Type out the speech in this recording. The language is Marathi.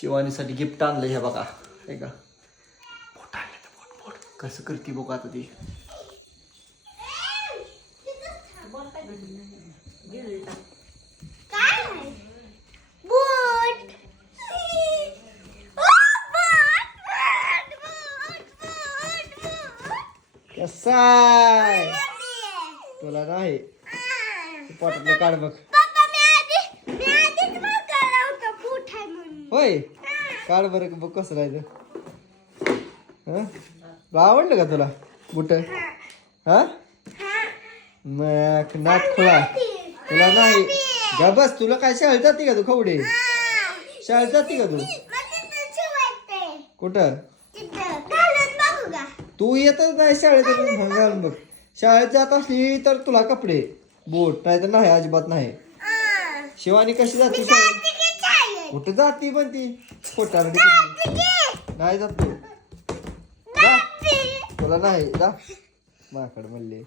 शिवानीसाठी गिफ्ट आणलं हे बघा. हे का बोट आणलं तर बोट कसं करते बघा आता ती. कसाय तुला नाही पोटातलं काढ बघ. होय काढ बरं बघ कसं राहायचं. आवडलं का तुला बुट? हा मग नाक खुळा तुला नाही गा बस. तुला काय शाळेत जाते का तू खवडे? शाळेत जाते का तू? कुठं तू येतच नाही शाळेत घालून बघ. शाळेत जात असली तर तुला कपडे बूट नाही तर नाही अजिबात नाही. शिवानी कशी जाते शाळेत? कुठं जाती पण ती पोटावर नाही जात तू. तुला नाही जा माकड म्हणले.